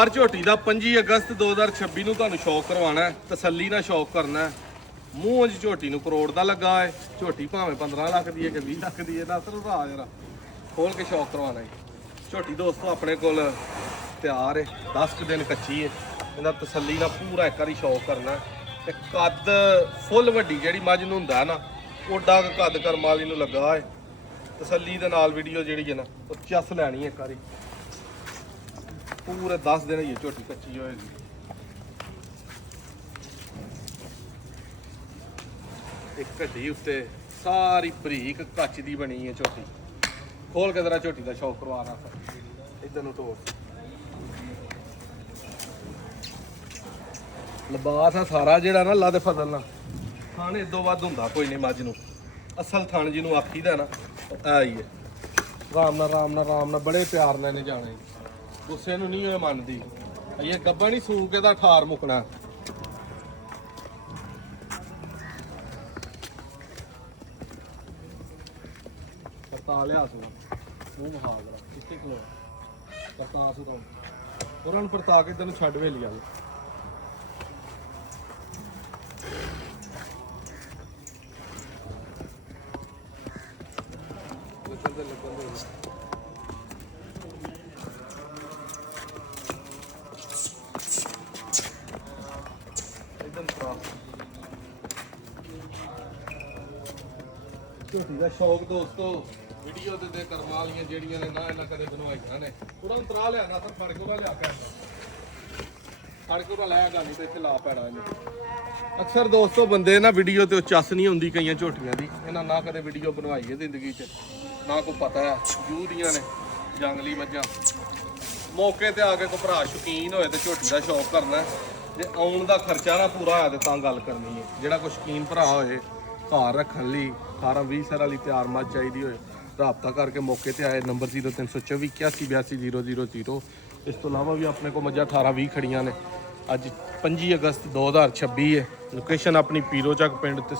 ਤਿਆਰ ਝੋਟੀ ਦਾ 25 ਅਗਸਤ 2026 ਨੂੰ ਤੁਹਾਨੂੰ ਸ਼ੌਕ ਕਰਵਾਉਣਾ ਹੈ, ਤਸੱਲੀ ਨਾਲ ਸ਼ੌਕ ਕਰਨਾ ਹੈ। ਮੂੰਹ 'ਚ ਝੋਟੀ ਨੂੰ ਕਰੋੜ ਦਾ ਲੱਗਾ ਹੈ। ਝੋਟੀ ਭਾਵੇਂ 15 ਲੱਖ ਦੀ ਹੈ ਕਿ 20 ਲੱਖ ਦੀ ਹੈ, ਨਸਲ ਭਰਾ ਜਰਾ ਖੋਲ ਕੇ ਸ਼ੌਕ ਕਰਵਾਉਣਾ ਹੈ। ਝੋਟੀ ਦੋਸਤੋ ਆਪਣੇ ਕੋਲ ਤਿਆਰ ਹੈ, 10 ਕੁ ਦਿਨ ਕੱਚੀ ਹੈ। ਇਹਦਾ ਤਸੱਲੀ ਨਾਲ ਪੂਰਾ ਇੱਕ ਵਾਰੀ ਸ਼ੌਕ ਕਰਨਾ ਤੇ ਕੱਦ ਫੁੱਲ ਵੱਡੀ ਜਿਹੜੀ ਮੱਝ ਨੂੰ ਹੁੰਦਾ ਨਾ, ਓਡਾ ਕੱਦ ਕਰਮ ਵਾਲੀ ਨੂੰ ਲੱਗਾ ਹੈ। ਤਸੱਲੀ ਦੇ ਨਾਲ ਵੀਡੀਓ ਜਿਹੜੀ ਹੈ ਨਾ ਉਹ ਚੱਸ ਲੈਣੀ ਹੈ ਇੱਕ ਵਾਰੀ। ਪੂਰੇ 10 ਦਿਨ ਹੀ ਝੋਟੀ ਕੱਚੀ ਹੋਏਗੀ। ਇੱਕ ਘੱਡੀ ਉੱਤੇ ਸਾਰੀ ਬਰੀਕ ਕੱਚ ਦੀ ਬਣੀ ਹੈ ਝੋਟੀ। ਖੋਲ ਕੇ ਜ਼ਰਾ ਝੋਟੀ ਦਾ ਸ਼ੌਕ ਕਰਵਾਣਾ ਇਧਰ ਨੂੰ ਤੋੜ। ਲਿਬਾਸ ਆ ਸਾਰਾ ਜਿਹੜਾ ਨਾ ਲੱਦ ਫਸਲ ਨਾਲ ਥਣ ਇਦੋਂ ਵੱਧ ਹੁੰਦਾ ਕੋਈ ਨਹੀਂ ਮੱਝ ਨੂੰ। ਅਸਲ ਥਣ ਜਿਹਨੂੰ ਆਖੀਦਾ ਨਾ ਆ ਹੀ ਹੈ। ਆਰਾਮ ਨਾਲ ਬੜੇ ਪਿਆਰ ਨਾਲ ਇਹਨੇ ਜਾਣਾ। ਗੁੱਸੇ ਨੂੰ ਨਹੀਂ ਇਹ ਮੰਨਦੀ। ਇਹ ਗੱਬਾ ਨਹੀਂ ਸੂ ਕੇ ਦਾ ਠਾਰ ਮੁਕਣਾ। ਪਰਤਾ ਲਿਆ ਸੂ ਮੂੰਹ ਮਹਾ ਜਰਾ ਕਿੱਥੇ ਕੋਲ ਪਰਤਾ ਸੂ ਤਾਂ ਉਹਨਾਂ ਨੂੰ ਪਰਤਾ ਕੇ ਤੈਨੂੰ ਛੱਡ ਵੇਲੀ ਆ। ਝੋਟੀ ਦਾ ਸ਼ੌਕ ਦੋਸਤੋ ਵੀਡੀਓ ਦੇ ਕਰਮਾਂ ਵਾਲੀਆਂ ਜਿਹੜੀਆਂ ਨੇ ਨਾ ਇਹਨਾਂ ਕਦੇ ਬਣਵਾਈਆਂ ਨੇ। ਉਹਨਾਂ ਨੂੰ ਤਰਾ ਲਿਆ ਨਾ ਤਾਂ ਫੜ ਕੇ ਉਹਨਾਂ ਲਿਆ ਕੇ ਫੜ ਕੇ ਉਹਨਾਂ ਲੈ ਗਾ ਨਹੀਂ ਤੇ ਇੱਥੇ ਲਾ ਪੈਣਾ ਇਹਨੇ। ਅਕਸਰ ਦੋਸਤੋ ਬੰਦੇ ਨਾ ਵੀਡੀਓ ਤੇ ਉਹ ਚੱਸ ਨਹੀਂ ਹੁੰਦੀ ਕਈਆਂ ਝੋਟੀਆਂ ਦੀ। ਇਹਨਾਂ ਨਾ ਕਦੇ ਵੀਡੀਓ ਬਣਵਾਈ ਹੈ ਜ਼ਿੰਦਗੀ 'ਚ, ਨਾ ਕੋਈ ਪਤਾ ਹੈ ਜੂ ਦੀਆਂ ਨੇ ਜੰਗਲੀ ਮੱਝਾਂ। ਮੌਕੇ ਤੇ ਆ ਕੇ ਕੋਈ ਭਰਾ ਸ਼ੌਕੀਨ ਹੋਏ ਤੇ ਝੋਟੀ ਦਾ ਸ਼ੌਕ ਕਰਨਾ। ਜੇ ਆਉਣ ਦਾ ਖਰਚਾ ਨਾ ਪੂਰਾ ਹੋਇਆ ਤੇ ਤਾਂ ਗੱਲ ਕਰਨੀ ਹੈ। ਜਿਹੜਾ ਕੋਈ ਸ਼ੌਕੀਨ ਭਰਾ ਹੋਏ ਘਰ ਰੱਖਣ ਲਈ 18-20 ਸਾਲ ਵਾਲੀ ਤਿਆਰ ਮੱਝ ਚਾਹੀਦੀ ਹੋਏ, ਰਾਬਤਾ ਕਰਕੇ ਮੌਕੇ ਤੇ ਆਏ। ਨੰਬਰ 0324 8182 ਇਸ ਤੋਂ ਇਲਾਵਾ ਵੀ ਆਪਣੇ ਕੋਲ ਮੱਝਾਂ 18-20 ਖੜੀਆਂ ਨੇ। ਅੱਜ 25 ਅਗਸਤ 2026 ਹੈ। ਲੋਕੇਸ਼ਨ ਆਪਣੀ ਪੀਰੋ ਚੱਕ ਪਿੰਡ ਤਹਿਸੀਲ